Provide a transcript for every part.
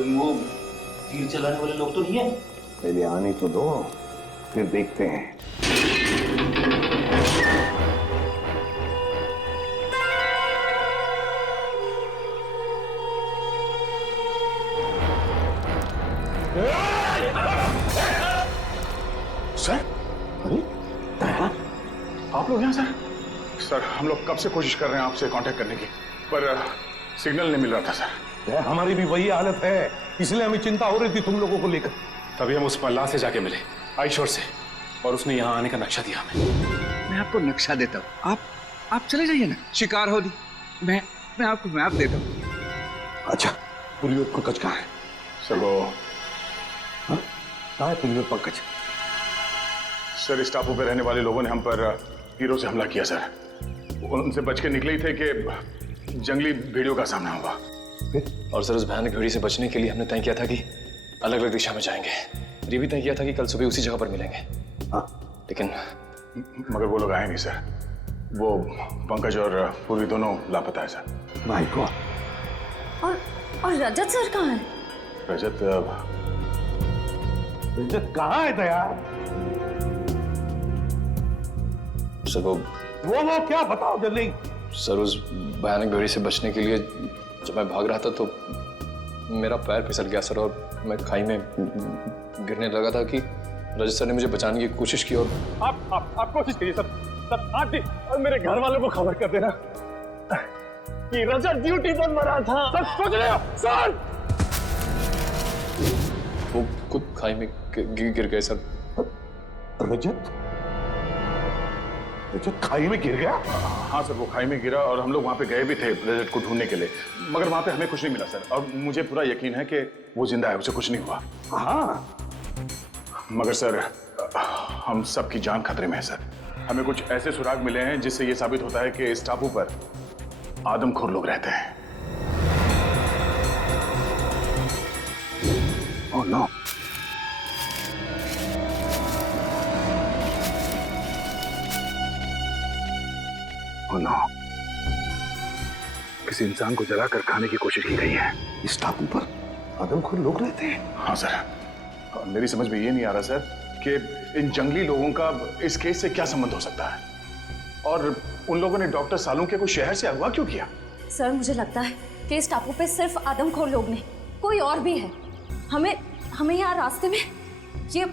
कहीं वो तीर चलाने वाले लोग तो नहीं है? पहले आने तो दो, फिर देखते हैं। सर, अरे आप लोग यहाँ सर? सर हम लोग कब से कोशिश कर रहे हैं आपसे कांटेक्ट करने की, पर सिग्नल नहीं मिल रहा था सर। हमारी भी वही हालत है, इसलिए हमें चिंता हो रही थी तुम लोगों को लेकर। तभी हम उस मल्लाह से जाके मिले आईशोर से, और उसने यहाँ आने का नक्शा दिया हमें। मैं आपको नक्शा देता हूँ, आप चले जाइए ना, शिकार हो दी। मैं आपको मैप देता हूँ। अच्छा, पुलियोत पंकज कहाँ है? सर वो कहाँ है पुलियोत पंकज? सर इस टापू पे रहने वाले लोगों ने हम पर तीरों से हमला किया सर। उनसे बच के निकले ही थे कि जंगली भेड़ियों का सामना हुआ। और सर उस भयानक भेड़ी से बचने के लिए हमने तय किया था कि अलग अलग दिशा में जाएंगे। ये भी तय किया था कि कल सुबह उसी जगह पर मिलेंगे। लेकिन मगर वो लोग आए नहीं सर। वो पंकज और पूर्वी दोनों लापता है सर। My God. और रजत सर कहाँ है? रजत कहाँ है दया? सर वो क्या बताओ जल्दी। सर उस भयानक भेड़ी से बचने के लिए जब मैं भाग रहा था तो मेरा पैर फिसल गया सर, और मैं खाई में गिरने लगा था कि रजत सर ने मुझे बचाने की कोशिश की। और आप कोशिश करिए सर आप भी और मेरे घर वालों को खबर कर देना कि रजत ड्यूटी पर मरा था। सर सोच रहे हो सर? वो खुद खाई में गिर गए सर। रजत खाई में गिर गया? हाँ सर, वो खाई में गिरा और हम लोग वहाँ पे गए भी थे रजत को ढूंढने के लिए, मगर वहाँ पे हमें कुछ नहीं मिला सर। और मुझे पूरा यकीन है कि वो जिंदा है, उसे कुछ नहीं हुआ। हाँ, मगर सर हम सबकी जान खतरे में है सर। हमें कुछ ऐसे सुराग मिले हैं जिससे ये साबित होता है कि इस टापू पर आदमखोर लोग रहते हैं। Oh no. नो, किसी इंसान को जलाकर खाने की कोशिश की गई है। इस टापू पर आदमखोर लोग रहते हैं? हाँ सर, मेरी समझ में ये नहीं आ रहा सर कि इन जंगली लोगों का इस केस से क्या संबंध हो सकता है, और उन लोगों ने डॉक्टर सालुंके को शहर से अगवा क्यों किया? सर मुझे लगता है कि इस टापू पे सिर्फ आदमखोर लोग नहीं, कोई और भी है। हमें यहाँ रास्ते में ये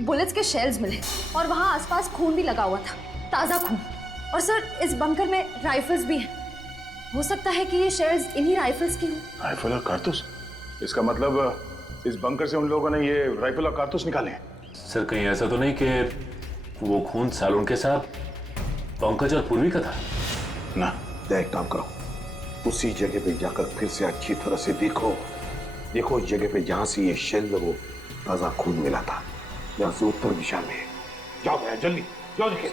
बुलेट्स के शेल्स मिले और वहाँ आसपास खून भी लगा हुआ था, ताज़ा खून। और सर इस बंकर में राइफल्स भी हैं। हो सकता है कि ये शेल्स इन्हीं राइफल्स की हो। राइफल और कारतूस? इसका मतलब इस बंकर से उन लोगों ने ये राइफल और कारतूस निकाले हैं। सर कहीं ऐसा तो नहीं कि वो खून सालून के साथ पंकज और पूर्वी का था? ना। एक काम करो, उसी जगह पे जाकर फिर से अच्छी तरह से देखो उस जगह पे जहां से ये शेल वो ताजा खून मिला था, जहां से उत्तर दिशा में। जाओ भैया, जल्दी जाओ, देखिए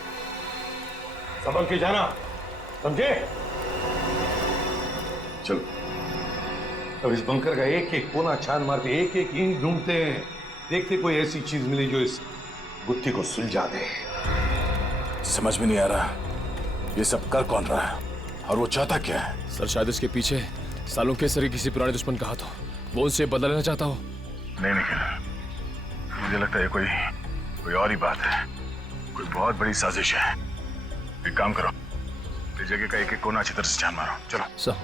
संभल के जाना, समझे? चलो। अब इस बंकर का एक एक कोना छान मार के एक एक ईंट ढूंढते हैं, देखते कोई ऐसी चीज मिले जो इस गुत्थी को सुलझा दे। समझ में नहीं आ रहा ये सब कर कौन रहा है और वो चाहता क्या है? सर शायद इसके पीछे सालों के सर किसी पुराने दुश्मन का हाथ हो, वो उनसे बदला लेना चाहता हो। नहीं निखिल, मुझे लगता है कोई और ही बात है, कोई बहुत बड़ी साजिश है। एक काम करो, इस जगह का एक एक कोना अच्छी तरह से छान मारो। चलो सर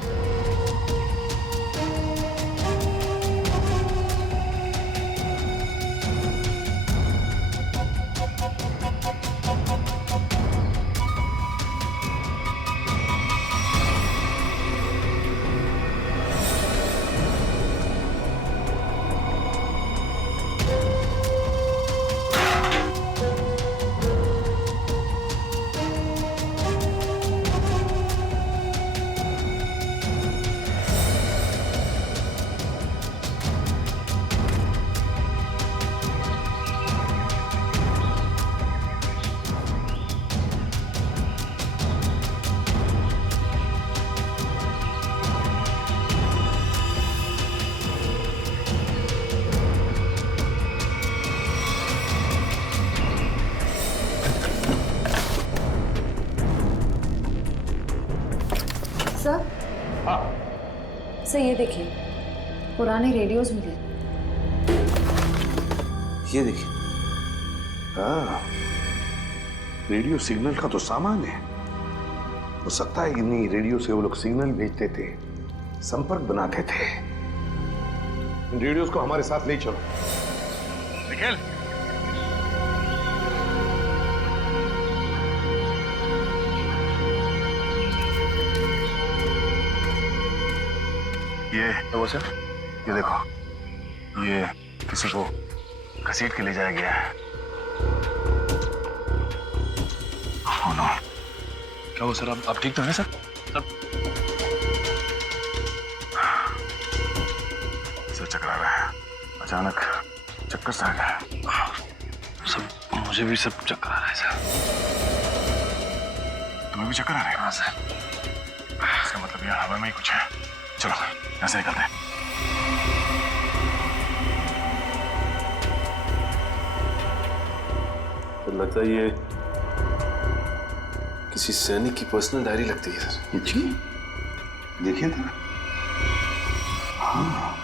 सर ये देखिए, पुराने रेडियोज मिले। ये देखिए। हाँ, रेडियो सिग्नल का तो सामान है। हो सकता है इन्हीं रेडियो से वो लोग सिग्नल भेजते थे, संपर्क बनाते थे। इन रेडियोस को हमारे साथ ले चलो। निखिल, ये वो सर, ये देखो, ये किसी को घसीट के ले जाया गया है। Oh no. क्या हुआ सर? आप ठीक तो हैं सर? सर चकरा रहा है, अचानक चक्कर सा आ गया। सब मुझे भी सब चक्कर आ रहा है सर। तुम्हें भी चक्कर आ रहा है? हाँ सर। इसका मतलब यहाँ हवा में ही कुछ है। चलो यहाँ से निकलते हैं। तो लगता है ये किसी सैनिक की पर्सनल डायरी लगती है सर। जी, देखिए तो। हाँ,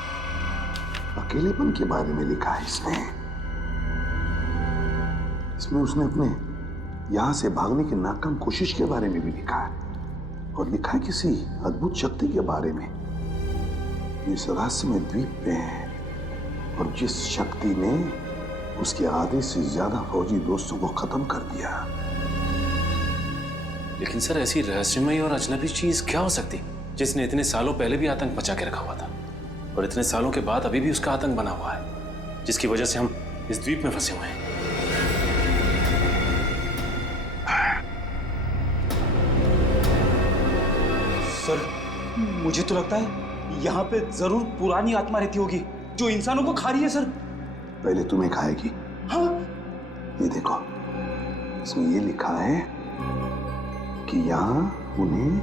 अकेलेपन के बारे में लिखा है इसमें उसने अपने यहां से भागने की नाकाम कोशिश के बारे में भी लिखा है, और लिखा है किसी अद्भुत शक्ति के बारे में इस रहस्यमय द्वीप पे है, और जिस शक्ति ने उसके आधे से ज्यादा फौजी दोस्तों को खत्म कर दिया। लेकिन सर ऐसी रहस्यमयी और अजनबी चीज क्या हो सकती जिसने इतने सालों पहले भी आतंक मचा के रखा हुआ था, और इतने सालों के बाद अभी भी उसका आतंक बना हुआ है, जिसकी वजह से हम इस द्वीप में फंसे हुए हैं। सर, मुझे तो लगता है यहाँ पे जरूर पुरानी आत्मा रहती होगी जो इंसानों को खा रही है सर। पहले तुम्हें खाएगी। हाँ? ये देखो, इसमें ये लिखा है कि यहाँ उन्हें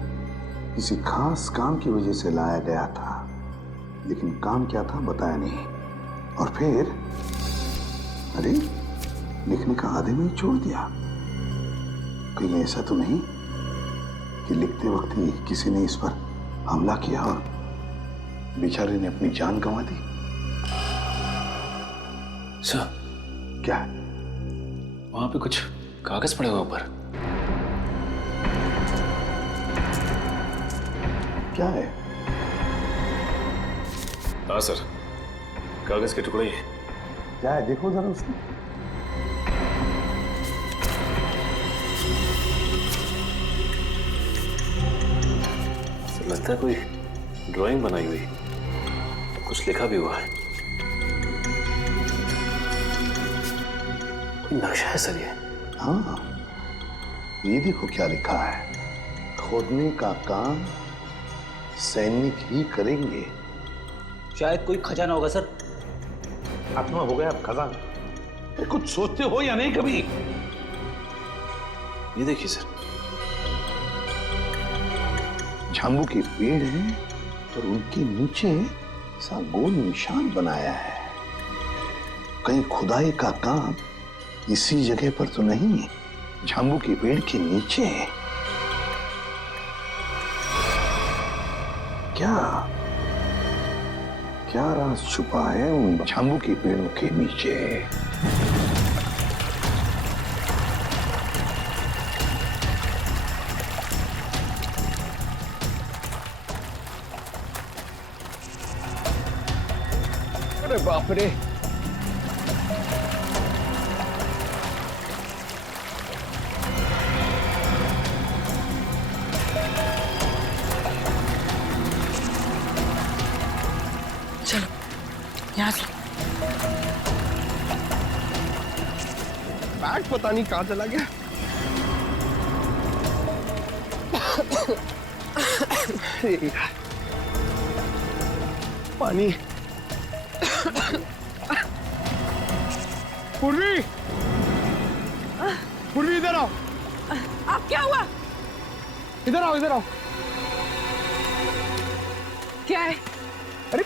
किसी खास काम की वजह से लाया गया था, लेकिन काम क्या था बताया नहीं। और फिर अरे, लिखने का आधे में ही छोड़ दिया। कहीं ऐसा तो नहीं कि लिखते वक्त ही किसी ने इस पर हमला किया और बेचारे ने अपनी जान गंवा दी? सर, क्या? वहां पे कुछ कागज पड़े हुए ऊपर। क्या है? हाँ सर, कागज के टुकड़े हैं। क्या है? देखो जरा उसमें। सर लगता है कोई ड्राइंग बनाई हुई, कुछ लिखा भी हुआ है। कोई नक्शा है सर ये। हाँ, ये देखो क्या लिखा है। खोदने का काम सैनिक ही करेंगे। शायद कोई खजाना होगा सर। आत्मा हो गया अब खजाना। कुछ सोचते हो या नहीं कभी? ये देखिए सर, झांबू के पेड़ हैं और उनके नीचे सा गोल निशान बनाया है। कहीं खुदाई का काम इसी जगह पर तो नहीं, झांबू के पेड़ के नीचे। क्या क्या राज छुपा है उन झांबू के पेड़ों के नीचे? अरे बाप रे, चलो यहाँ से। बैग पता नहीं कहाँ चला गया। पानी। पूर्वी, पूर्वी इधर आओ। अब क्या हुआ? इधर आओ, इधर आओ। क्या है? अरे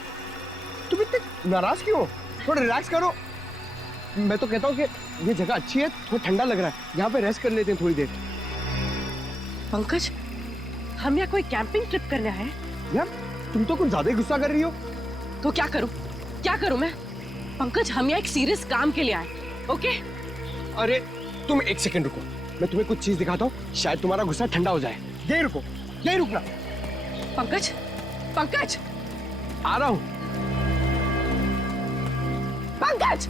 तुम इतने नाराज क्यों हो? थोड़ा रिलैक्स करो। मैं तो कहता हूँ कि ये जगह अच्छी है, थोड़ा ठंडा लग रहा है, यहाँ पे रेस्ट कर लेते हैं थोड़ी देर। पंकज, हम यहाँ कोई कैंपिंग ट्रिप करना है? यार तुम तो कुछ ज्यादा ही गुस्सा कर रही हो। तो क्या करूं? क्या करूं मैं? पंकज, हम यहाँ एक सीरियस काम के लिए आए, ओके? अरे तुम एक सेकंड रुको, मैं तुम्हें कुछ चीज दिखाता हूँ, शायद तुम्हारा गुस्सा ठंडा हो जाए। यही रुको, यही रुकना। पंकज, पंकज, आ रहा हूँ। Pankaj!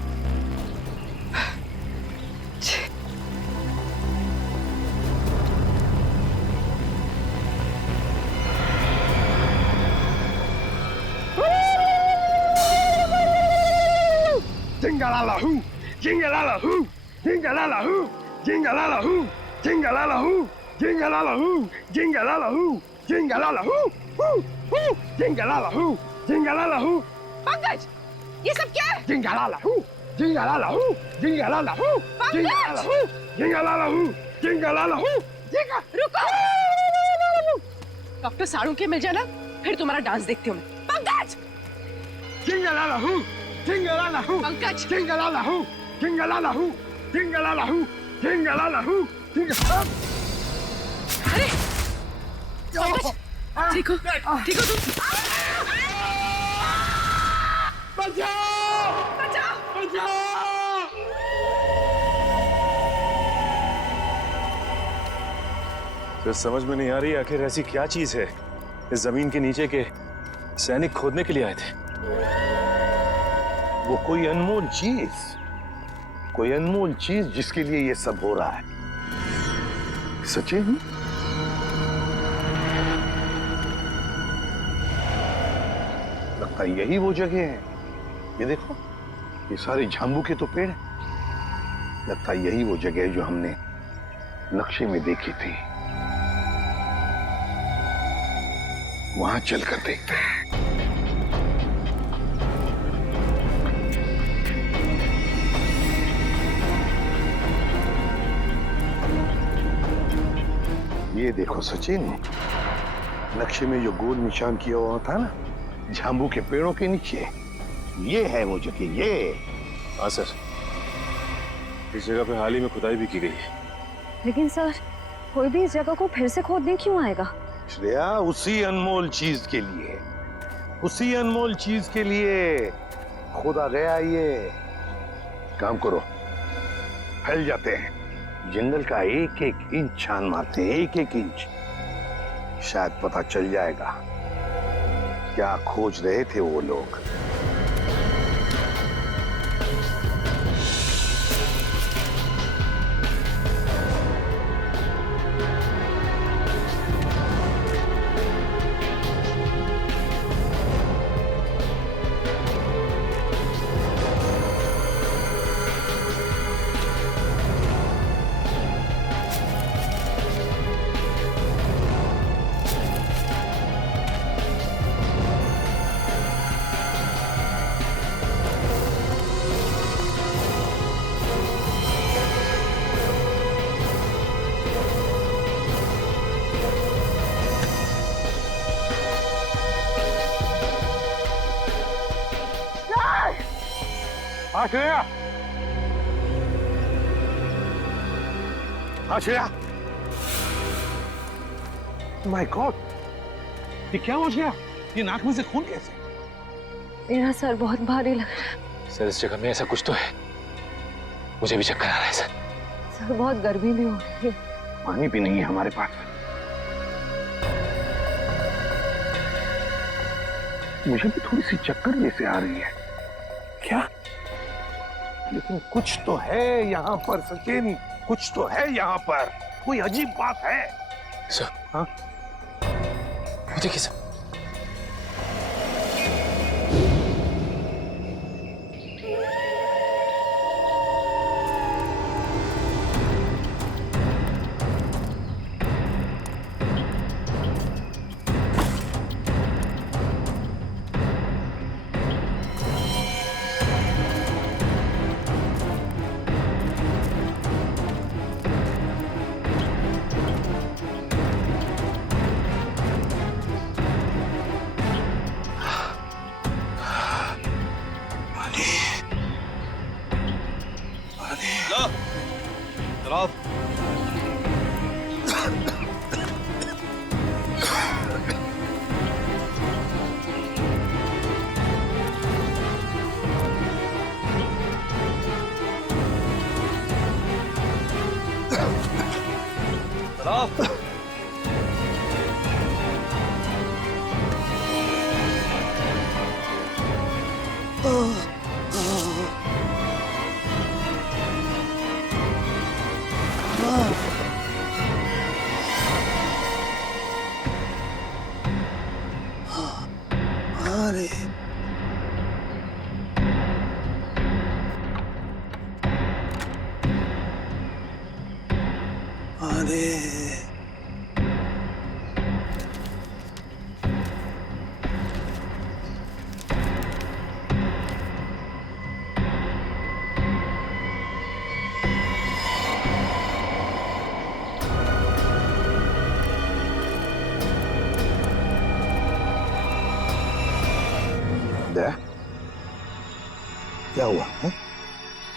Jingle-la-la-hoo, jingle-la-la-hoo, jingle-la-la-hoo, jingle-la-la-hoo, jingle-la-la-hoo, jingle-la-la-hoo, jingle-la-la-hoo, jingle-la-la-hoo, hoo, hoo, jingle-la-la-hoo, jingle-la-la-hoo, Pankaj, ये सब क्या है? jingle-la-la-hoo, jingle-la-la-hoo, jingle-la-la-hoo, jingle-la-la-hoo, jingle-la-la-hoo, jingle-la-la-hoo, jingle- रुको! डॉक्टर साड़ू के मिल जाना, फिर तुम्हारा डांस देखती हूँ मैं। Pankaj! jingle-la-la-hoo, jingle-la-la-hoo, Pankaj! jingle-la-la-hoo, jingle-la-la-hoo, jingle-la-la-hoo, jingle-la-la-hoo, jingle- अरे! पंकज! ठीक हो तुम? तो समझ में नहीं आ रही आखिर ऐसी क्या चीज है इस जमीन के नीचे के सैनिक खोदने के लिए आए थे। वो कोई अनमोल चीज जिसके लिए ये सब हो रहा है। सचिन, लगता है यही वो जगह है। ये देखो, ये सारे झांबू के तो पेड़ हैं। लगता है यही वो जगह है जो हमने नक्शे में देखी थी। वहां चलकर देखते हैं। ये देखो सचिन, नक्शे में जो गोल निशान किया हुआ था ना, झांबू के पेड़ों के नीचे, ये है वो जगह। ये हाँ सर, इस जगह पे हाल ही में खुदाई भी की गई है। लेकिन सर, कोई भी इस जगह को फिर से खोदने क्यों आएगा? श्रेया, उसी अनमोल चीज के लिए, उसी अनमोल चीज के लिए खोदा गया। ये काम करो, फैल जाते हैं, जंगल का एक एक इंच छान मारते हैं, एक एक इंच। शायद पता चल जाएगा क्या खोज रहे थे वो लोग। श्रेया, श्रेया, माय गॉड, ये क्या हो गया? ये नाक में से खून कैसे? मेरा सर बहुत भारी लग रहा है। सर, इस जगह में ऐसा कुछ तो है, मुझे भी चक्कर आ रहा है सर। सर, बहुत गर्मी भी हो रही है। पानी भी नहीं है हमारे पास। मुझे भी थोड़ी सी चक्कर जैसे आ रही है। क्या? लेकिन कुछ तो है यहाँ पर सचिन, कुछ तो है यहाँ पर। कोई अजीब बात है। सर, हाँ? वो देखिए सर, अरे अरे दया, क्या हुआ है?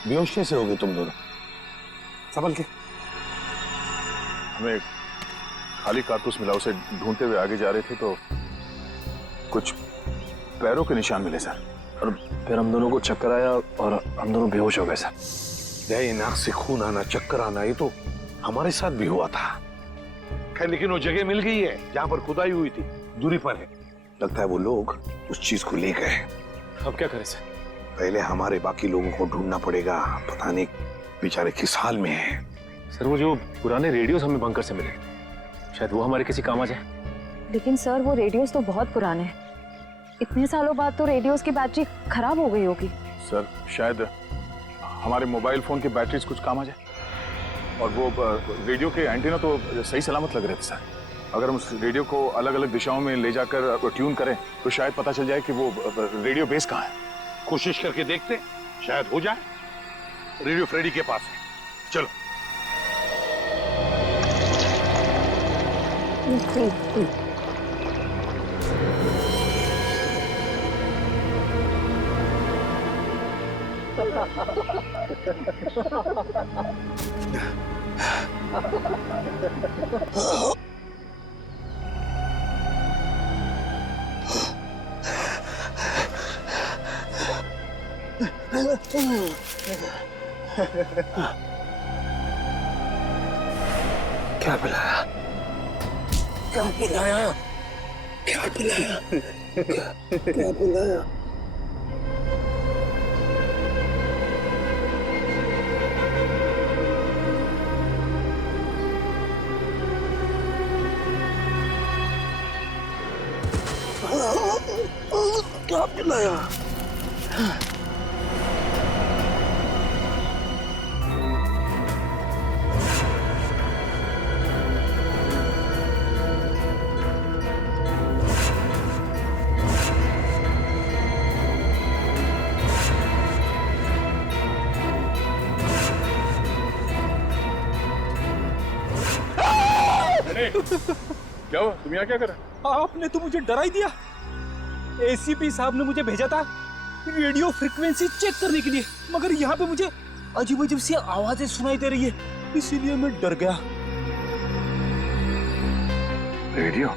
बेहोश कैसे हो गए तुम दोनों? संभल के। हमें खाली कारतूस मिला, उसे ढूंढते हुए आगे जा रहे थे तो कुछ पैरों के निशान मिले सर, और फिर हम दोनों को चक्कर आया और हम दोनों बेहोश हो गए सर। दया, ये नाक से खून आना, चक्कर आना, ये तो हमारे साथ भी हुआ था। खैर, लेकिन वो जगह मिल गई है जहां पर खुदाई हुई थी, दूरी पर है। लगता है वो लोग उस चीज को ले गए। अब क्या करें सर? पहले हमारे बाकी लोगों को ढूंढना पड़ेगा, पता नहीं बेचारे किस हाल में है। सर वो जो पुराने रेडियोस हमें बंकर से मिले, शायद वो हमारे किसी काम आ जाए। लेकिन सर वो रेडियोस तो बहुत पुराने हैं, इतने सालों बाद तो रेडियोस की बैटरी खराब हो गई होगी। सर शायद हमारे मोबाइल फोन के बैटरीज कुछ काम आ जाए, और वो रेडियो के एंटीना तो सही सलामत लग रहे थे सर। अगर हम उस रेडियो को अलग अलग दिशाओं में ले जाकर ट्यून करें तो शायद पता चल जाए कि वो रेडियो बेस कहाँ है। कोशिश करके देखते, शायद हो जाए। रेडियो फ्रेडी के पास है, चलो। क्या पिलाया? क्या पिलाया? क्या पिलाया? क्या पिलाया? क्या पिलाया? क्या हुआ? तुम यहाँ क्या कर रहे हो? आपने तो मुझे डरा ही दिया। एसीपी साहब ने मुझे भेजा था रेडियो फ्रीक्वेंसी चेक करने के लिए, मगर यहाँ पे मुझे अजीब अजीब सी आवाजें सुनाई दे रही है, इसीलिए मैं डर गया। रेडियो?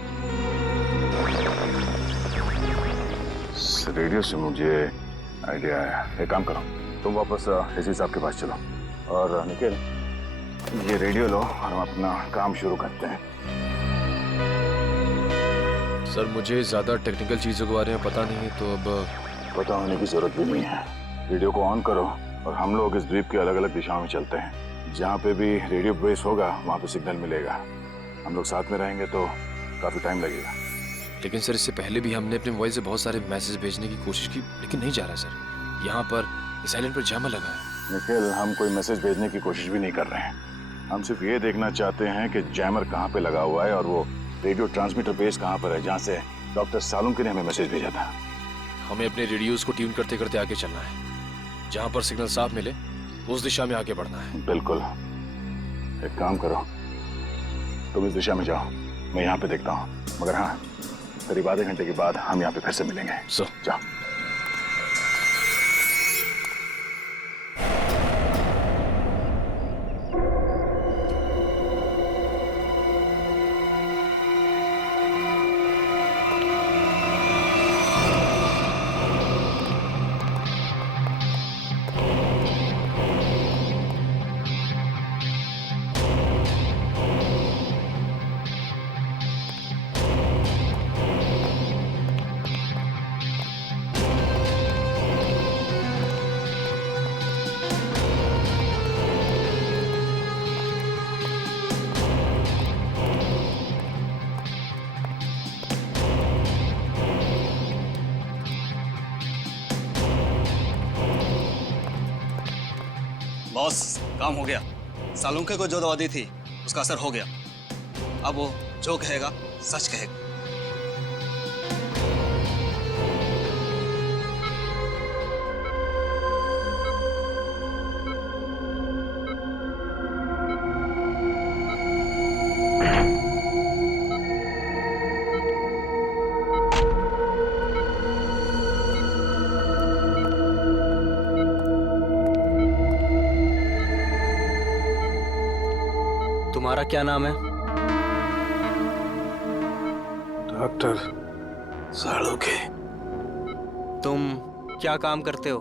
रेडियो से मुझे आइडिया आया। एक काम करो, तुम वापस एसीपी साहब के पास चलो, और निखिल ये रेडियो लो और हम अपना काम शुरू करते हैं। सर मुझे ज़्यादा टेक्निकल चीज़ों के बारे में पता नहीं है, तो अब पता होने की जरूरत भी नहीं है। रेडियो को ऑन करो और हम लोग इस द्वीप की अलग अलग दिशाओं में चलते हैं। जहाँ पे भी रेडियो बेस होगा वहाँ पे सिग्नल मिलेगा। हम लोग साथ में रहेंगे तो काफ़ी टाइम लगेगा। लेकिन सर इससे पहले भी हमने अपने मोबाइल से बहुत सारे मैसेज भेजने की कोशिश की, लेकिन नहीं जा रहा सर। यहाँ पर साइलेंट पर जैमर लगा है। निखिल, हम कोई मैसेज भेजने की कोशिश भी नहीं कर रहे हैं। हम सिर्फ ये देखना चाहते हैं कि जैमर कहाँ पे लगा हुआ है और वो रेडियो ट्रांसमीटर बेस कहाँ पर है जहाँ से डॉक्टर सालुंके ने हमें मैसेज भेजा था। हमें अपने रेडियोस को ट्यून करते करते आगे चलना है। जहाँ पर सिग्नल साफ मिले उस दिशा में आगे बढ़ना है। बिल्कुल। एक काम करो, तुम इस दिशा में जाओ, मैं यहाँ पे देखता हूँ। मगर हाँ, करीब आधे घंटे के बाद हम यहाँ पे फिर से मिलेंगे। जाओ। बॉस, काम हो गया। सालुंके को जो दवा दी थी उसका असर हो गया। अब वो जो कहेगा सच कहेगा। तुम्हारा क्या नाम है? डॉक्टर सालुंके। तुम क्या काम करते हो?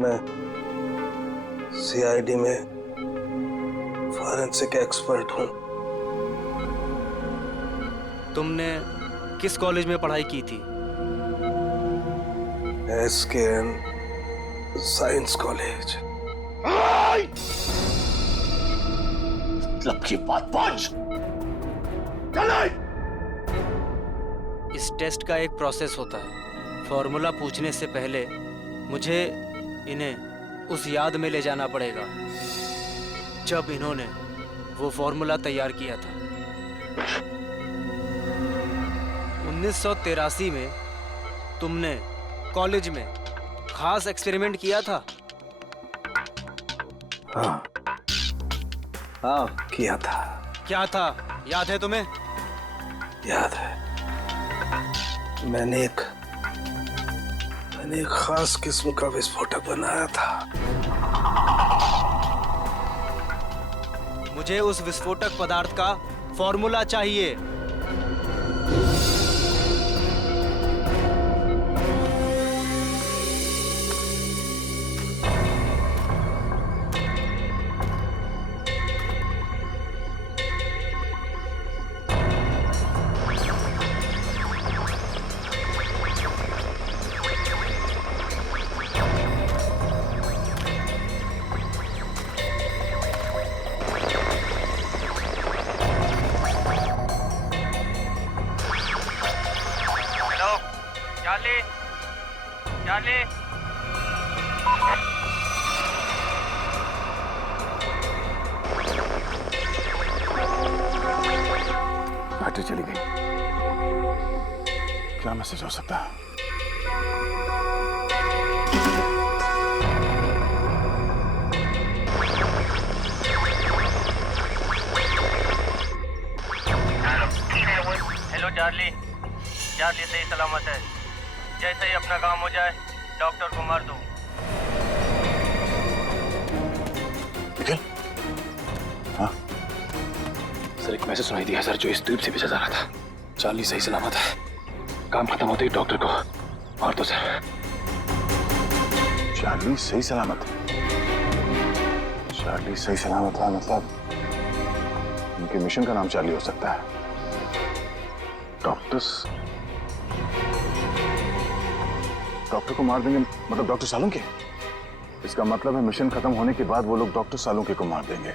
मैं सीआईडी में फॉरेंसिक एक्सपर्ट हूँ। तुमने किस कॉलेज में पढ़ाई की थी? SKN science college. मतलब की बात पहुंच। इस टेस्ट का एक प्रोसेस होता है। फॉर्मूला पूछने से पहले मुझे इन्हें उस याद में ले जाना पड़ेगा जब इन्होंने वो फॉर्मूला तैयार किया था। 1983 में तुमने कॉलेज में खास एक्सपेरिमेंट किया था? हाँ किया था। क्या था, याद है तुम्हें? याद है। मैंने एक खास किस्म का विस्फोटक बनाया था। मुझे उस विस्फोटक पदार्थ का फॉर्मूला चाहिए। बैटरी चली गई। क्या मैसेज हो सकता है? Hello Charlie. चार्ली सही सलामत है। जैसे ही अपना काम हो जाए डॉक्टर को मार दो। निखिल? हाँ सर, एक मैसेज सुनाई दिया सर, जो इस द्वीप से भेजा जा रहा था। चार्ली सही सलामत है। काम खत्म होते ही डॉक्टर को मार दो सर। चार्ली सही सलामत है? चार्ली सही सलामत है मतलब उनके मिशन का नाम चार्ली हो सकता है। डॉक्टर को मार देंगे मतलब डॉक्टर सालुंके? इसका मतलब है मिशन खत्म होने के बाद वो लोग डॉक्टर सालुंके को मार देंगे।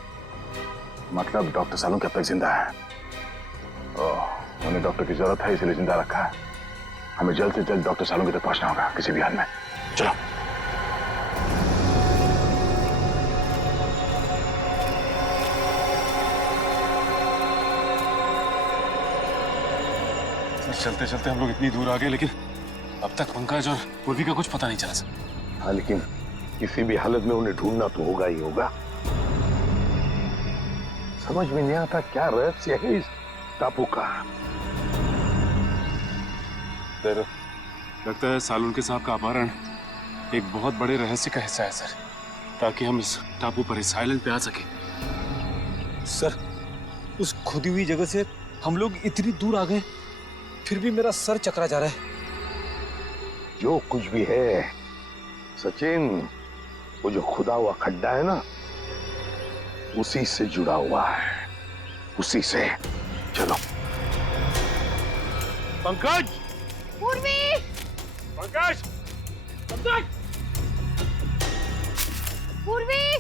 मतलब डॉक्टर सालुंके अब तक जिंदा है। उन्हें डॉक्टर की जरूरत है इसलिए जिंदा रखा है। हमें जल्द से जल्द डॉक्टर सालुंके तक पहुंचना होगा किसी भी हाल में। चलो। चलते चलते हम लोग इतनी दूर आ गए, लेकिन अब तक पंकज और पूर्वी का कुछ पता नहीं चला सर। हाँ, लेकिन किसी भी हालत में उन्हें ढूंढना तो होगा ही होगा। समझ में नहीं आता क्या रहस्य है इस टापू का। लगता है सालुंके साहब का अपहरण एक बहुत बड़े रहस्य का हिस्सा है सर, ताकि हम इस टापू पर, इस आइलैंड पे आ सके। सर, उस खुदी हुई जगह से हम लोग इतनी दूर आ गए, फिर भी मेरा सर चकरा जा रहा है। जो कुछ भी है सचिन, वो जो खुदा हुआ खड्डा है ना, उसी से जुड़ा हुआ है, उसी से। चलो। पंकज! पूर्वी! पंकज! पंकज! पूर्वी!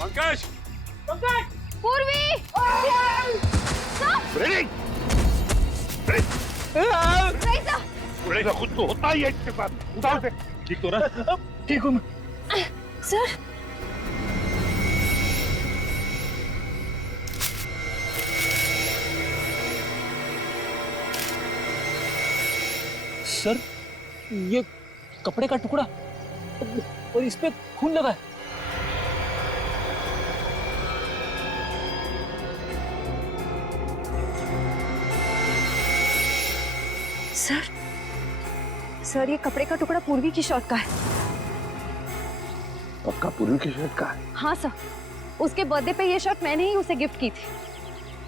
पंकज! पंकज! पूर्वी! रेजा खुद तो होता ही है इसके साथ। उठाओ से। ठीक तो ना? ठीक हूँ। सर, सर, ये कपड़े का टुकड़ा और इस पे खून लगा है। सर ये कपड़े का टुकड़ा पूर्वी की शर्ट का है। पक्का पूर्वी की शर्ट का है? हाँ सर, उसके बर्थडे पे ये शर्ट मैंने ही उसे गिफ्ट की थी।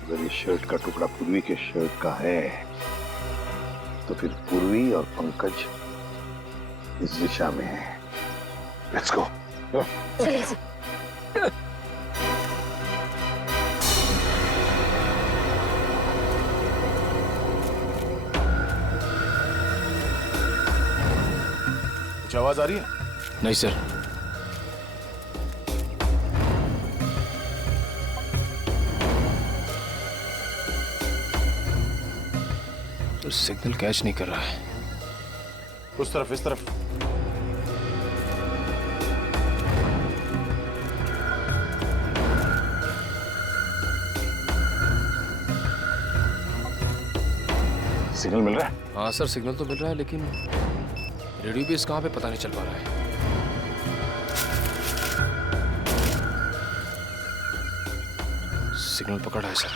अगर ये शर्ट का टुकड़ा पूर्वी के शर्ट का है तो फिर पूर्वी और पंकज इस दिशा में है। Let's go. चलिए सर। कुछ आवाज आ रही है? नहीं सर। तो सिग्नल कैच नहीं कर रहा है। उस तरफ, इस तरफ। सिग्नल मिल रहा है? हाँ सर, सिग्नल तो मिल रहा है, लेकिन रेडियो बेस कहाँ पे पता नहीं चल पा रहा है। सिग्नल पकड़ा है सर।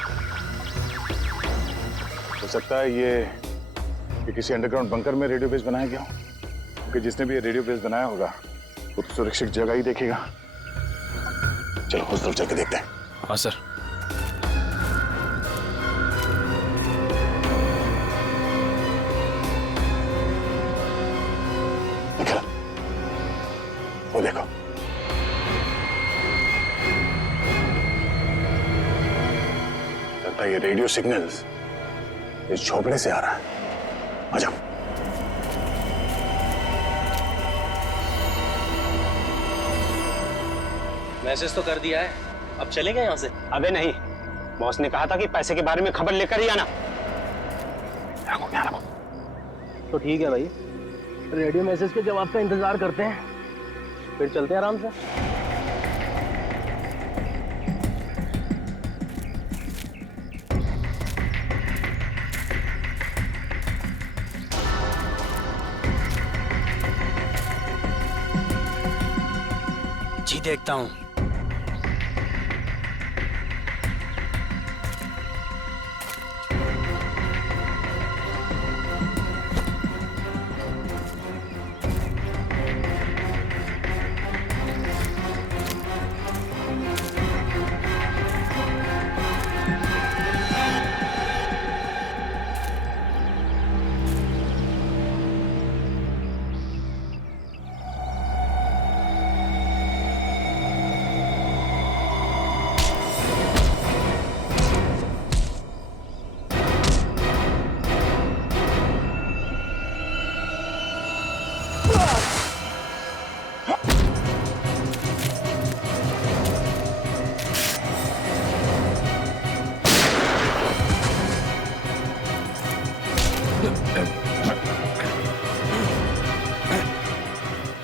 हो सकता है ये किसी अंडरग्राउंड बंकर में रेडियो बेस बनाया गया हो, क्योंकि जिसने भी ये रेडियो बेस बनाया होगा वो तो सुरक्षित जगह ही देखेगा। चलो उस तरफ जाके देखते हैं। हाँ सर। वो देखो, लगता है ये रेडियो सिग्नल्स इस झोपड़े से आ रहा है। आ जाओ। मैसेज तो कर दिया है, अब चलेंगे यहाँ से? अबे नहीं, बॉस ने कहा था कि पैसे के बारे में खबर लेकर ही आना। तो ठीक है भाई, रेडियो मैसेज के जवाब का इंतजार करते हैं, फिर चलते हैं आराम से। जी देखता हूँ।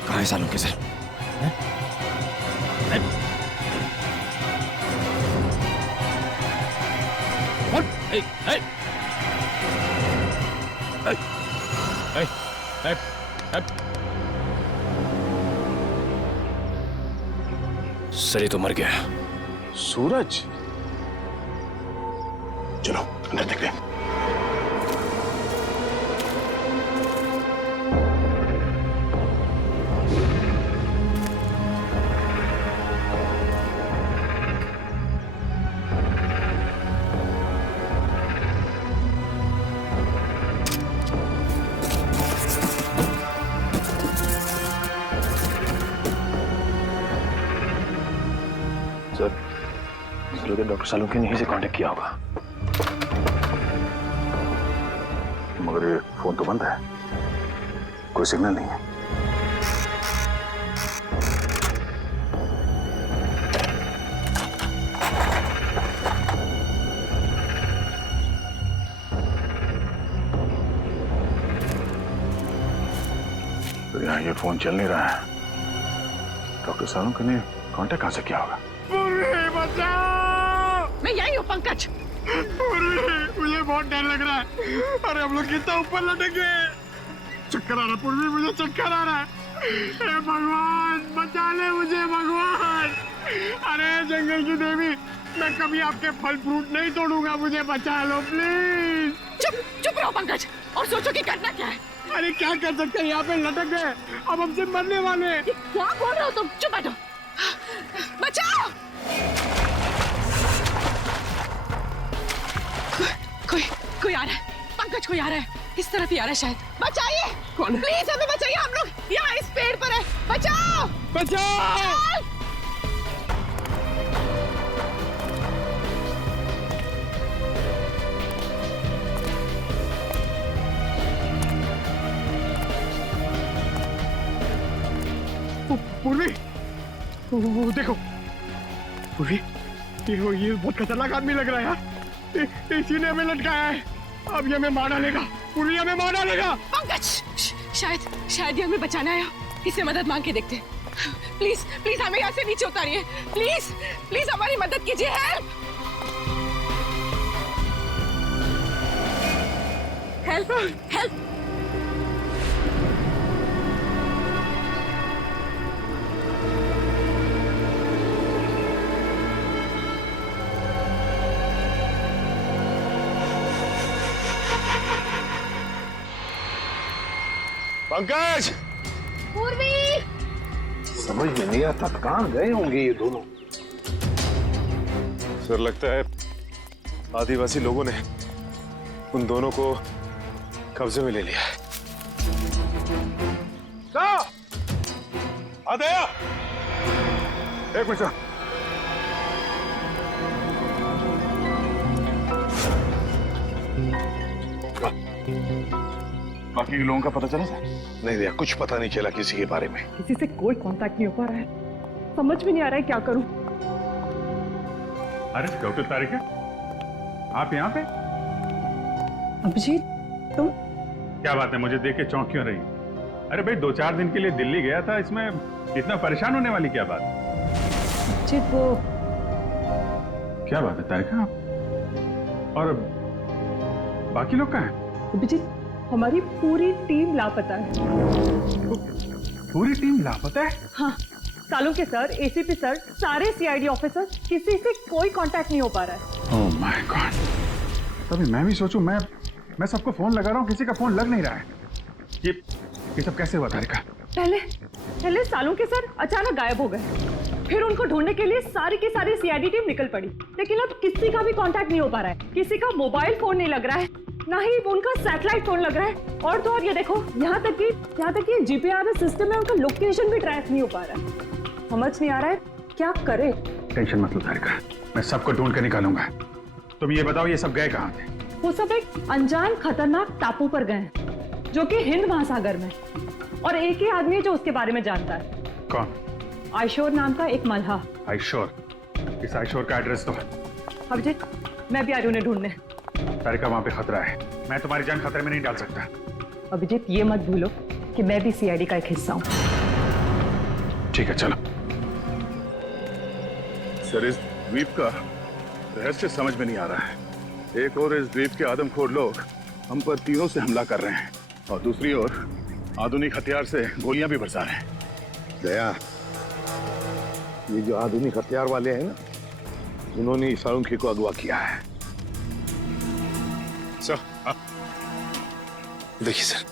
कहाँ है सालों के सर? सर ये तो मर गया। सूरज, चलो अंदर देखते हैं। सर, डॉक्टर सालुंके ने यहीं से कांटेक्ट किया होगा, मगर ये फोन तो बंद है, कोई सिग्नल नहीं है। तो यहाँ ये फोन चल नहीं रहा है, डॉक्टर सालुंके ने कांटेक्ट कहाँ से किया होगा? मैं यही हूँ पंकज। मुझे बहुत डर लग रहा है। अरे हम लोग कितना ऊपर लटके। चक्कर आ रहा पूर्वी, मुझे चक्कर आ रहा है। हे भगवान बचा ले मुझे भगवान। अरे जंगल की देवी, मैं कभी आपके फल फ्रूट नहीं तोड़ूंगा, मुझे बचा लो प्लीज। चुप चुप रहो पंकज और सोचो कि करना क्या है। अरे क्या कर सकते हैं, यहाँ पे लटक गए, अब हमसे मरने वाले हैं। क्या बोल रहे हो तुम? चुप बैठो। बचाओ। कोई आ रहा है पंकज, कोई आ रहा है, इस तरफ ही आ रहा है शायद। बचाइए, कौन? प्लीज हमें बचाइए, हम लोग यहाँ इस पेड़ पर है। बचाओ बचाओ। पूर्वी, वो देखो पूर्वी, ये बहुत खतरनाक आदमी लग रहा है यार। इसी ने हमें लटकाया है, अब ये हमें मार डालेगा। पूर्वी हमें मार डालेगा। पंकज शायद ये हमें बचाना है, इससे मदद मांग के देखते। प्लीज प्लीज हमें यहाँ से नीचे उतारिए, प्लीज प्लीज हमारी मदद कीजिए। Help help help. पंकज, पूर्वी, समझ में नहीं आता कहाँ गए होंगे ये दोनों। सर लगता है आदिवासी लोगों ने उन दोनों को कब्जे में ले लिया है। आदया, एक मिनट। बाकी लोगों का पता चला सर? नहीं भैया, कुछ पता नहीं चला किसी के बारे में। किसी से कोई कांटेक्ट नहीं हो पा रहा है, समझ में नहीं आ रहा है क्या करूं। अरे डॉक्टर तारिका, आप यहाँ पे? अभिजीत, तुम? क्या बात है, मुझे देख के चौंक क्यों रही? अरे भाई 2-4 दिन के लिए दिल्ली गया था, इसमें इतना परेशान होने वाली क्या बात? अभिजीत, वो क्या बात है तारिका? और बाकी लोग कहाँ हैं? अभिजीत, हमारी पूरी टीम लापता है। पूरी टीम लापता है? हाँ, सालुंके सर, एसीपी सर, सारे सीआईडी ऑफिसर, किसी से कोई कांटेक्ट नहीं हो पा रहा है। ओह माय गॉड, तभी मैं भी सोचूं, मैं सबको फोन लगा रहा हूँ, किसी का फोन लग नहीं रहा है। ये सब कैसे हुआ तारिका? पहले सालुंके सर अचानक गायब हो गए, फिर उनको ढूंढने के लिए सारी की सारी सीआईडी टीम निकल पड़ी, लेकिन अब किसी का भी कांटेक्ट नहीं हो पा रहा है। किसी का मोबाइल फोन नहीं लग रहा है, ना ही उनका सैटेलाइट फोन लग रहा है, और तो और ये देखो, यहाँ तक कि जीपीआरएस सिस्टम में उनका लोकेशन भी ट्रैक नहीं हो पा रहा है। समझ नहीं आ रहा है क्या करे। टेंशन मत लो तारिका, मैं सबको ढूंढ कर निकालूंगा। तुम ये बताओ, ये सब गए कहाँ थे? वो सब एक अनजान खतरनाक टापू पर गए, जो कि हिंद महासागर में, और एक ही आदमी है जो उसके बारे में जानता है। कौन? आयशोर नाम का एक मल्हा। आयशोर? इस आयशोर का एड्रेस तो? अभिजीत, मैं भी आ रही हूँ उन्हें ढूंढने। तारिका, वहां पे खतरा है, मैं तुम्हारी जान खतरे में नहीं डाल सकता। अभिजीत, ये मत भूलो कि मैं भी सीआईडी का एक हिस्सा हूँ। ठीक है, चलो। सर, इस द्वीप का रहस्य समझ में नहीं आ रहा है। एक और इस द्वीप के आदमखोर लोग हम पर तीरों से हमला कर रहे हैं, और दूसरी ओर आधुनिक हथियार से गोलियां भी बरसा रहे हैं। दया, ये जो आधुनिक हथियार वाले हैं ना, उन्होंने सालुंके को अगवा किया है। सर, देखिए सर,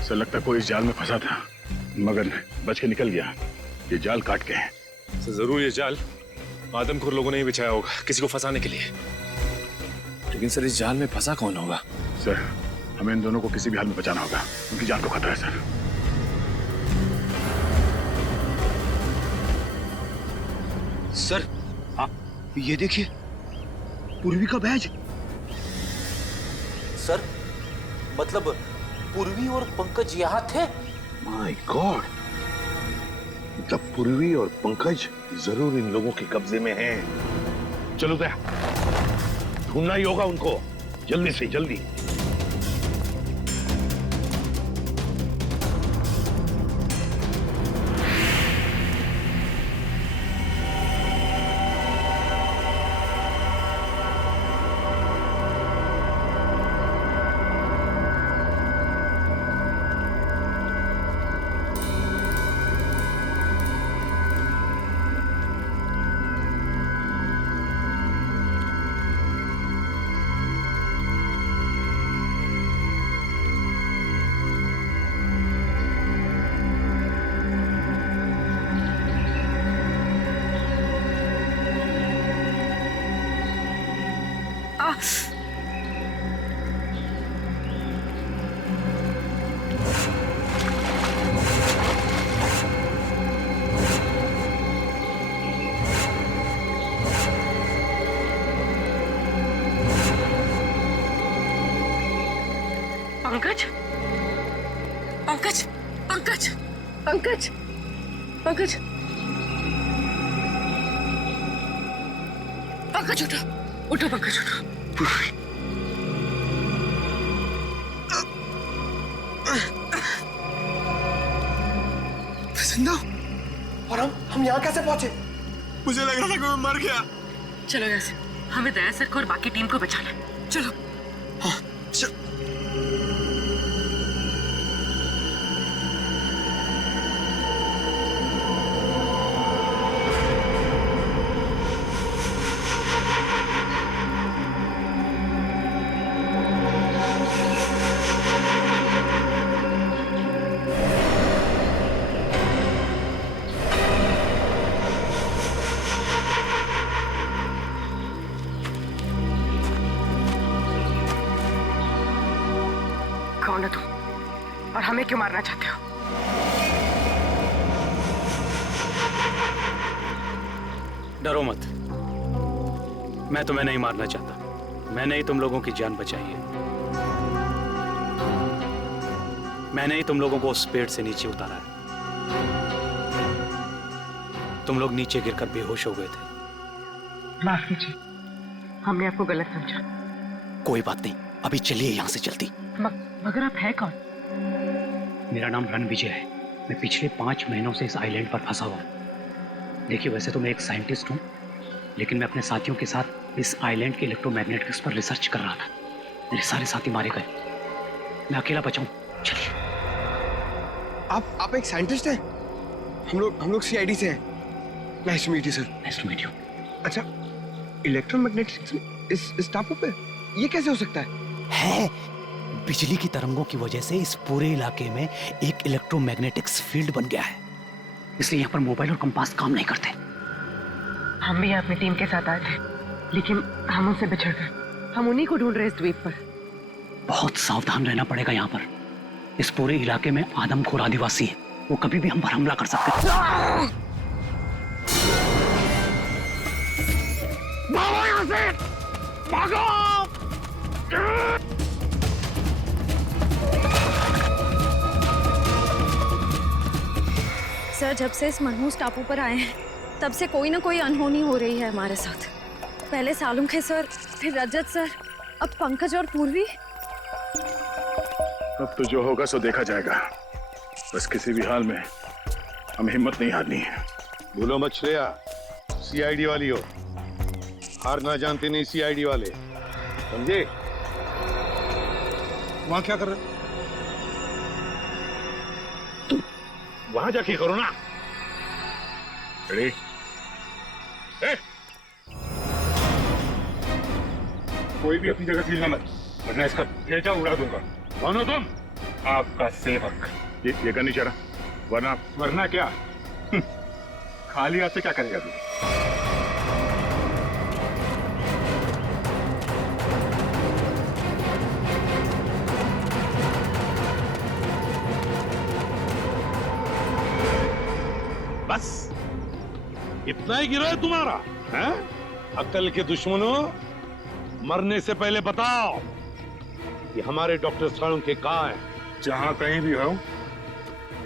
सर लगता कोई इस जाल में फंसा था, मगर बच के निकल गया। ये जाल काट के है। सर जरूर ये जाल आदमखोर लोगों ने ही बिछाया होगा किसी को फंसाने के लिए। लेकिन सर इस जाल में फंसा कौन होगा? सर, हमें इन दोनों को किसी भी हाल में बचाना होगा, उनकी जान को खतरा है सर। सर, हाँ, ये देखिए, पूर्वी का बैज। सर, मतलब पूर्वी और पंकज यहाँ थे? माय गॉड, मतलब पूर्वी और पंकज जरूर इन लोगों के कब्जे में हैं। चलो दया, ढूंढना ही होगा उनको, जल्दी से जल्दी। पंकज पंकज पंकज पंकज पंकज उठो उठो पंकज उठो। जिंदा और हम यहाँ कैसे पहुंचे? मुझे लग रहा था कि मैं मर गया। चलो यहाँ से, हमें दया सर को और बाकी टीम को बचाना है। चलो। हाँ, कौन हो तुम और हमें क्यों मारना चाहते हो? डरो मत, मैं तुम्हें नहीं मारना चाहता। मैंने ही तुम लोगों की जान बचाई है। मैंने ही तुम लोगों को उस पेड़ से नीचे उतारा है। तुम लोग नीचे गिरकर बेहोश हो गए थे। माफ कीजिए, हमने आपको गलत समझा। कोई बात नहीं, अभी चलिए यहाँ से जल्दी। मगर आप है कौन? मेरा नाम रणविजय है। मैं पिछले 5 महीनों से इस आइलैंड पर फंसा हुआ हूँ। देखिए, वैसे तो मैं एक साइंटिस्ट हूँ, लेकिन मैं अपने साथियों के साथ इस आइलैंड के इलेक्ट्रोमैग्नेटिक्स पर रिसर्च कर रहा था। मेरे सारे साथी मारे गए, मैं अकेला बचा हूँ। चलिए। आप एक साइंटिस्ट हैं? हम लोग सीआईडी से हैं। Nice to meet you sir. Nice to meet you. अच्छा, इलेक्ट्रोमैग्नेटिक्स इस टापू पे ये कैसे हो सकता है? बिजली की तरंगों की वजह से इस पूरे इलाके में एक इलेक्ट्रोमैग्नेटिक्स फील्ड बन गया है, इसलिए यहाँ पर मोबाइल और कंपास काम नहीं करते। हम भी अपनी टीम के साथ आए थे, लेकिन हम उनसे बिछड़ गए। हम उन्हीं को ढूंढ रहे इस द्वीप पर। बहुत सावधान रहना पड़ेगा यहाँ पर। इस पूरे इलाके में आदमखोर आदिवासी है, वो कभी भी हम पर हमला कर सकते हैं। भागो यहाँ से! भागो! सर, जब से इस मनहूस टापू पर आए हैं, तब से कोई ना कोई अनहोनी हो रही है हमारे साथ। पहले सालुंखे सर, फिर रजत सर, अब पंकज और पूर्वी। अब तो जो होगा सो देखा जाएगा। बस किसी भी हाल में हमें हिम्मत नहीं हारनी है। भूलो मत श्रेया, सीआईडी वाली हो। हार ना जानते नहीं सीआईडी वाले, समझे? वहां क्या कर रहे? तुम वहां जाके करो ना। रेडी? कोई भी अपनी जगह से हिलना मत, वरना इसका भेजा उड़ा दूंगा। कौन हो तुम? आपका सेवक। ये करनी चाह रहा, वरना क्या? खाली हाथ से क्या करेगा तू? बस इतना ही गिरा है तुम्हारा, हैं? अक्ल के दुश्मनों, मरने से पहले बताओ कि हमारे डॉक्टर सालुंखे कहाँ हैं? जहां कहीं भी हो,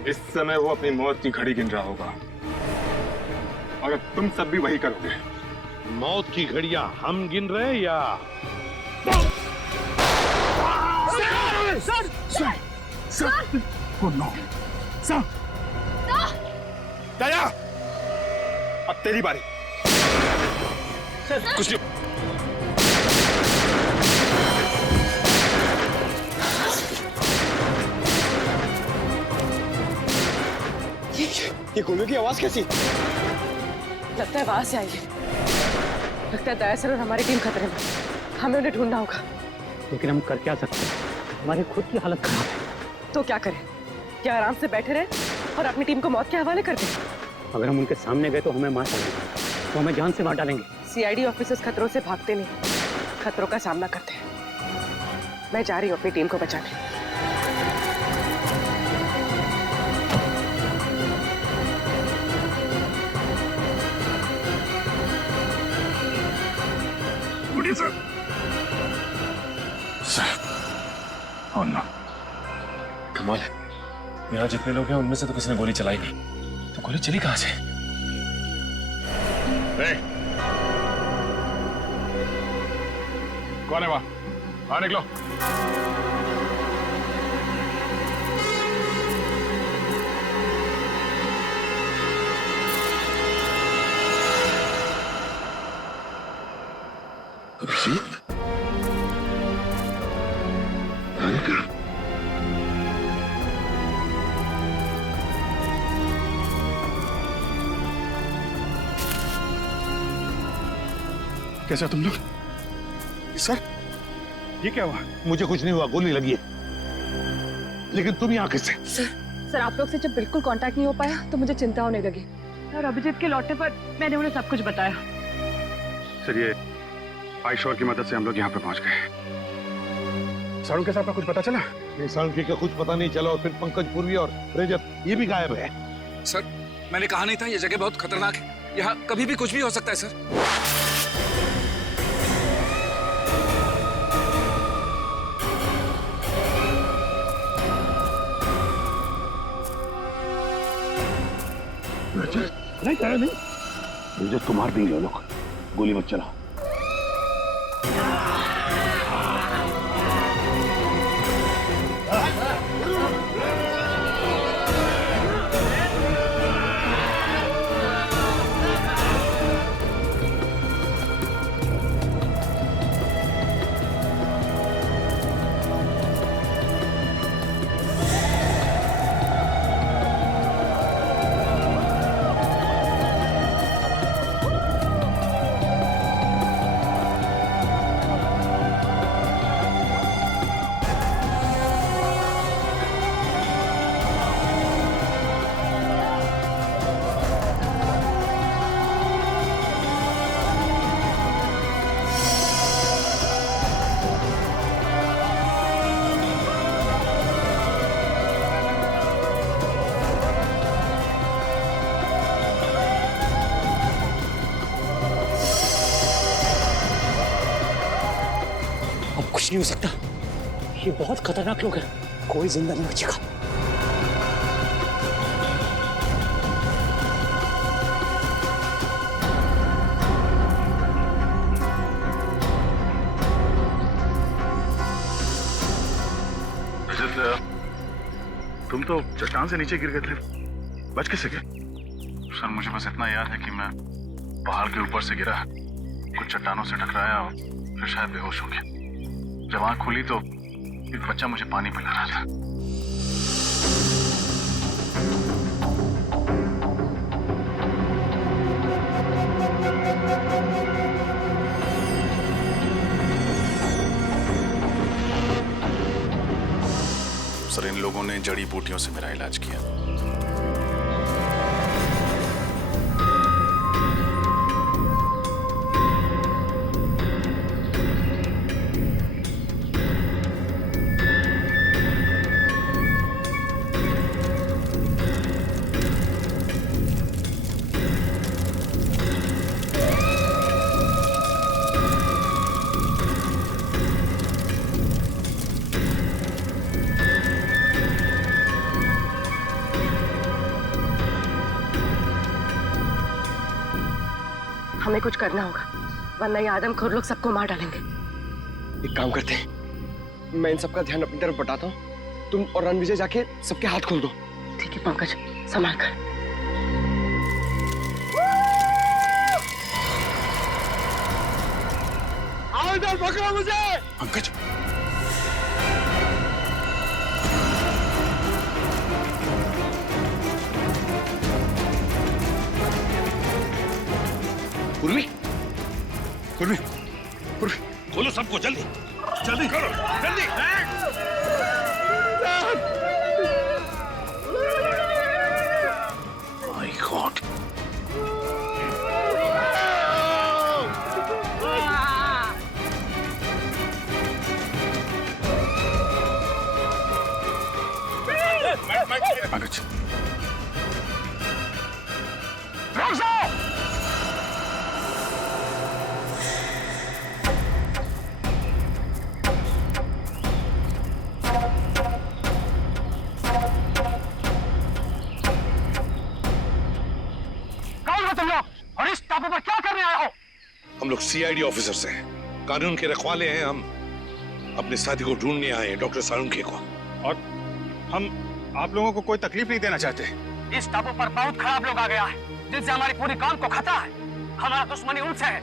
इस समय वो अपनी मौत की घड़ी गिन रहा होगा, और तुम सब भी वही करोगे। मौत की घड़ियां हम गिन रहे हैं या? सर! दया, अब तेरी बारी। कुछ नहीं। ये गोलियों की आवाज कैसी? लगता है वहां से आई है। लगता है दया सर और हमारी टीम खतरे में। हमें उन्हें ढूंढना होगा। लेकिन हम कर क्या सकते हैं? हमारी खुद की हालत खराब है। तो क्या करें? क्या आराम से बैठे रहे और अपनी टीम को मौत के हवाले कर दें? अगर हम उनके सामने गए तो हमें मार डालेंगे, तो हमें जान से मार डालेंगे। सीआईडी ऑफिसर्स खतरों से भागते नहीं, खतरों का सामना करते हैं। मैं जा रही हूँ अपनी टीम को बचाने। Sir, oh no. कमाल है, यहाँ जितने लोग हैं उनमें से तो किसी ने गोली चलाई नहीं, तो गोली चली कहाँ से? कौन है वहां? हाँ निकलो। अभिजीत, कैसे तुम लोग? सर ये क्या हुआ? मुझे कुछ नहीं हुआ, गोली लगी है। लेकिन तुम यहाँ किससे? सर आप लोग से जब बिल्कुल कांटेक्ट नहीं हो पाया तो मुझे चिंता होने लगी। और अभिजीत के लौटने पर मैंने उन्हें सब कुछ बताया। सर ये आयशोर की मदद से हम लोग यहाँ पे पहुंच गए। सारू के साहब का कुछ पता चला? नहीं, सारू का कुछ पता नहीं चला। और फिर पंकज पूर्वी और रजत ये भी गायब है। सर मैंने कहा नहीं था ये जगह बहुत खतरनाक है, यहाँ कभी भी कुछ भी हो सकता है सर। नहीं कह रहा नहीं, मुझे तुम मार देंगे लोग, गोली मत चलाओ। कुछ नहीं हो सकता, ये बहुत खतरनाक लोग हैं, कोई जिंदा नहीं बचेगा। तुम तो चट्टान से नीचे गिर गए थे, बच कैसे गए? सर मुझे बस इतना याद है कि मैं पहाड़ के ऊपर से गिरा, कुछ चट्टानों से टकराया और फिर शायद बेहोश हो गया। जब आंख खुली तो एक बच्चा मुझे पानी पिला रहा था। सर इन लोगों ने जड़ी बूटियों से मेरा इलाज किया। हमें कुछ करना होगा, वरना ये आदमखोर लोग सबको मार डालेंगे। एक काम करते हैं, मैं इन सबका ध्यान अपनी तरफ बटाता हूँ, तुम और रणविजय जाके सबके हाथ खोल दो। ठीक है पंकज, संभाल कर। आओ इधर, पकड़ो मुझे। पंकज पूर्वी, पूर्वी, पूर्वी, खोलो सबको, जल्दी जल्दी करो, जल्दी। माय गॉड, पंकज और इस टापू पर क्या करने आए हो? हम लोग सीआईडी ऑफिसर्स हैं, कानून के रखवाले हैं। हम अपने साथी को ढूंढने आए हैं, डॉक्टर सालुंखे को। और हम आप लोगों को कोई तकलीफ नहीं देना चाहते। इस टापू पर बहुत खराब लोग आ गया है, जिनसे हमारी पूरी काम को खतरा है। हमारा दुश्मनी उनसे है।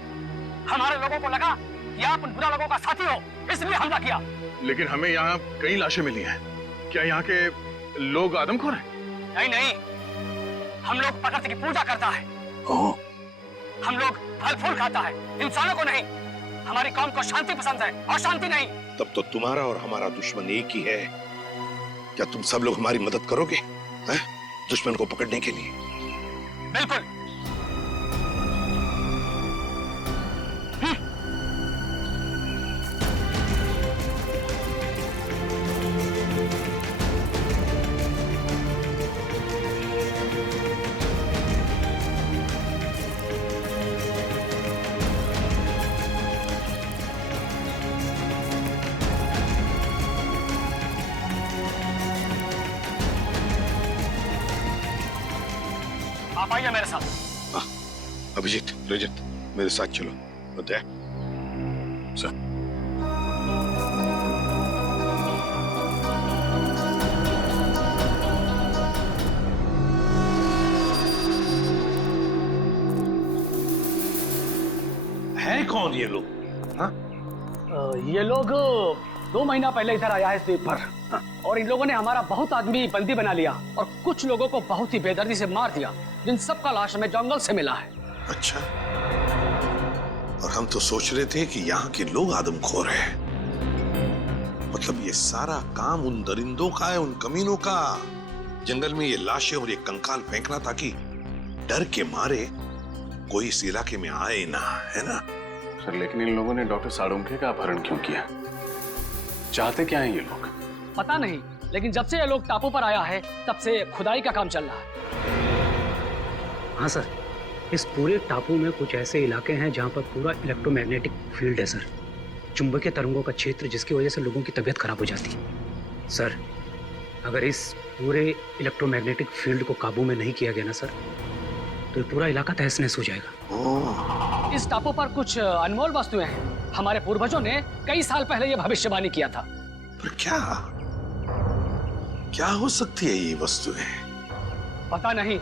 हमारे लोगों को लगा कि आप उन बुरा लोगों का साथी हो, इसलिए हमला किया। लेकिन हमें यहाँ कई लाशें मिली हैं। क्या यहाँ के लोग आदमखोर हैं? नहीं नहीं, हम लोग प्रकृति की पूजा करता है। हम लोग फल फूल खाता है, इंसानों को नहीं। हमारी कौम को शांति पसंद है और शांति नहीं। तब तो तुम्हारा और हमारा दुश्मन एक ही है। क्या तुम सब लोग हमारी मदद करोगे दुश्मन को पकड़ने के लिए? बिल्कुल। आप आइए मेरे साथ। अभिजीत, रजत, मेरे साथ चलो। बताए सर। है कौन ये लोग? ये लोग 2 महीना पहले इधर आया है इस द्वीप पर, और इन लोगों ने हमारा बहुत आदमी बंदी बना लिया और कुछ लोगों को बहुत ही बेदर्दी से मार दिया, जिन सबका लाश हमें जंगल से मिला है। अच्छा, और हम तो सोच रहे थे कि यहाँ के लोग आदमखोर हैं। मतलब ये सारा काम उन दरिंदों का है, उन कमीनों का। जंगल में ये लाशें और ये कंकाल फेंकना ताकि डर के मारे कोई इस इलाके में आए ना, है ना? सर, लेकिन इन लोगों ने डॉक्टर सालुंखे का अपहरण क्यों किया? चाहते क्या हैं ये लोग? पता नहीं, लेकिन जब से ये लोग टापू पर आया है तब से खुदाई का काम चल रहा है। हाँ सर, इस पूरे टापू में कुछ ऐसे इलाके हैं जहाँ पर पूरा इलेक्ट्रोमैग्नेटिक फील्ड है सर, चुंबकीय तरंगों का क्षेत्र, जिसकी वजह से लोगों की तबीयत खराब हो जाती है। सर, अगर इस पूरे इलेक्ट्रोमैग्नेटिक फील्ड को काबू में नहीं किया गया ना सर, तो ये पूरा इलाका तहस नहस हो जाएगा। इस टापू पर कुछ अनमोल वस्तुएं हैं। हमारे पूर्वजों ने कई साल पहले ये भविष्यवाणी किया था। पर क्या हो सकती है ये वस्तुएं? पता नहीं,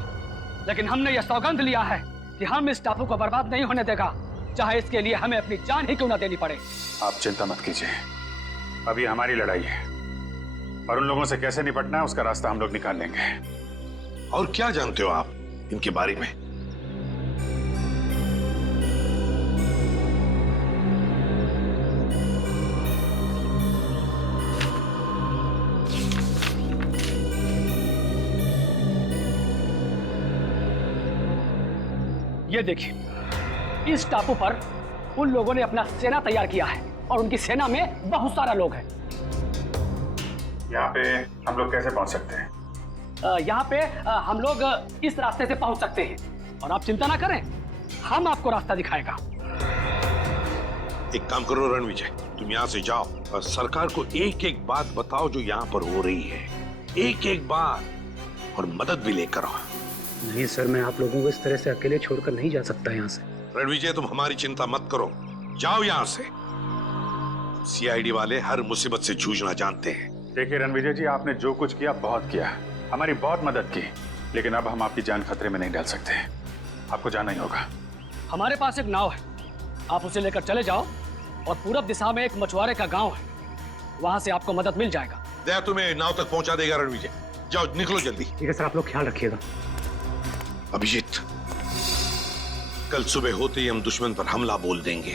लेकिन हमने यह सौगंध लिया है कि हम इस टापू को बर्बाद नहीं होने देगा, चाहे इसके लिए हमें अपनी जान ही क्यों ना देनी पड़े। आप चिंता मत कीजिए, अभी हमारी लड़ाई है और उन लोगों से कैसे निपटना है उसका रास्ता हम लोग निकाल लेंगे। और क्या जानते हो आप इनके बारे में? ये देखिए, इस टापू पर उन लोगों ने अपना सेना तैयार किया है और उनकी सेना में बहुत सारा लोग हैं। यहाँ पे हम लोग कैसे पहुंच सकते हैं? यहाँ पे हम लोग इस रास्ते से पहुंच सकते हैं, और आप चिंता ना करें, हम आपको रास्ता दिखाएगा। एक काम करो रणविजय, तुम यहाँ से जाओ और सरकार को एक एक बात बताओ जो यहाँ पर हो रही है, एक एक बात, और मदद भी लेकर आओ। नहीं सर, मैं आप लोगों को इस तरह से अकेले छोड़कर नहीं जा सकता यहाँ से। रणविजय, तुम हमारी चिंता मत करो, जाओ यहाँ से। सीआईडी वाले हर मुसीबत से जूझना जानते हैं। देखिए रणविजय जी, आपने जो कुछ किया बहुत किया, हमारी बहुत मदद की, लेकिन अब हम आपकी जान खतरे में नहीं डाल सकते। आपको जाना ही होगा। हमारे पास एक नाव है, आप उसे लेकर चले जाओ, और पूरब दिशा में एक मछुआरे का गांव है, वहां से आपको मदद मिल जाएगा। दया तुम्हें नाव तक पहुंचा देगा रणविजय, जाओ निकलो जल्दी। ठीक है सर, आप लोग ख्याल रखिएगा। अभिजीत, कल सुबह होते ही हम दुश्मन पर हमला बोल देंगे।